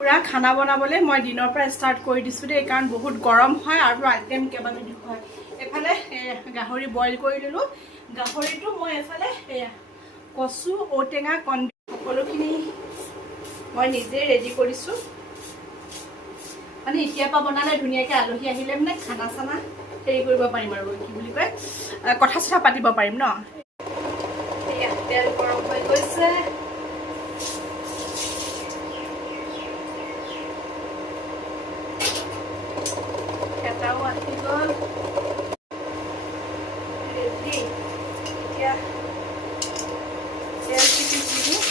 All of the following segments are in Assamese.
পুৰা খানা বনাবলৈ মই দিনৰ পৰা ষ্টাৰ্ট কৰি দিছোঁ দেই, কাৰণ বহুত গৰম হয় আৰু আইটেম কেইবাবিধো হয়। এফালে গাহৰি বইল কৰি ল'লোঁ। গাহৰিটো মই এফালে কচু, ঔটেঙা, কণবি সকলোখিনি মই নিজে ৰেডি কৰিছোঁ। মানে এতিয়াৰ পৰা বনালে ধুনীয়াকৈ আলহী আহিলে মানে খানা চানা হেৰি কৰিব পাৰিম আৰু কি বুলি কয়, কথা চথা পাতিব পাৰিম ন। এয়া তেল গৰম হৈ গৈছে। এটাও আহি গ'ল ৰেডি। এতিয়া তেল পিঠি দিওঁ।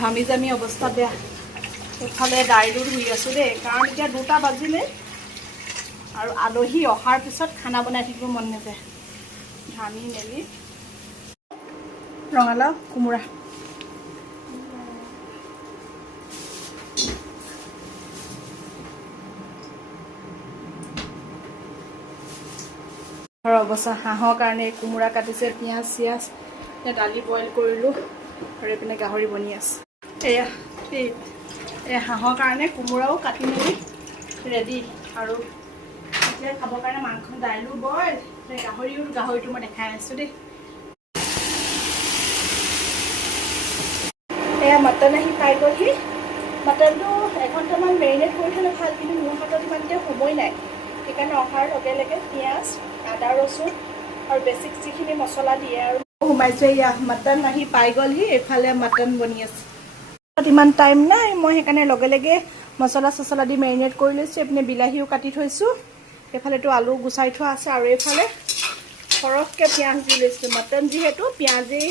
ঘামি জামি অৱস্থা বেয়া। এফালে দাইলো ধুই আছোঁ দেই, কাৰণ এতিয়া 2টা বাজিলে আৰু আলহী অহাৰ পিছত খানা বনাই থাকিব মন নাযায়। ঘামি মেলি ৰঙালাও কোমোৰা ঘৰৰ অৱস্থা। হাঁহৰ কাৰণে কোমোৰা কাটিছে, পিঁয়াজ চিয়াজ, দালি বইল কৰিলোঁ আৰু এইপিনে গাহৰি বনি আছে। এয়া হাঁহৰ কাৰণে কোমোৰাও কাটি মেলি ৰেডি। আৰু এতিয়া খাবৰ কাৰণে মাংস, দাইলো বইল, গাহৰিটো মই দেখাই আছোঁ দেই। এয়া মটন আহি পাই গ'লহি। মটনটো এঘণ্টামান মেৰিনেট কৰি থ'লে ভাল, কিন্তু মোৰ হাতত ইমান এতিয়া সময় নাই। সেইকাৰণে অহাৰ লগে লগে পিঁয়াজ, আদা, ৰচুন আৰু বেছিক যিখিনি মছলা দিয়ে আৰু সোমাইছোঁ। এয়া মটন আহি পাই গ'লহি। এইফালে মটন বনি আছে। ইমান টাইম নাই, মই সেইকাৰণে লগে লগে মছলা চছলা দি মেৰিনেট কৰি লৈছোঁ। এইপিনে বিলাহীও কাটি থৈছোঁ, এইফালেতো আলু গুচাই থোৱা আছে, আৰু এইফালে সৰহকৈ পিঁয়াজ দি লৈছোঁ। মটন যিহেতু পিঁয়াজেই